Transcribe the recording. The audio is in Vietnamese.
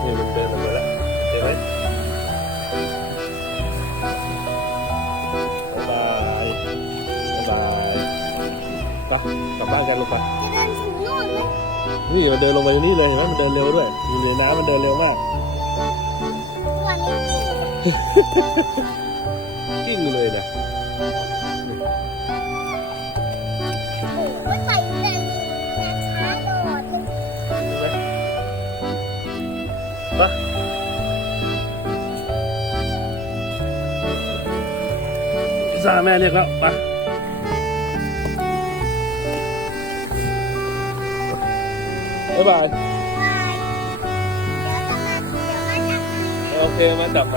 Ini benda nombor lah Okay, baik Bye Bye. Bye Bye. Bye Jangan lupa Ni dia dah lomba ni lah Memang dah lewat kan Bila nak dah lewat kan King dulu ya dah ปะซาแม่เรียกแล้วปะบ๊ายบายโอเคมาจับไป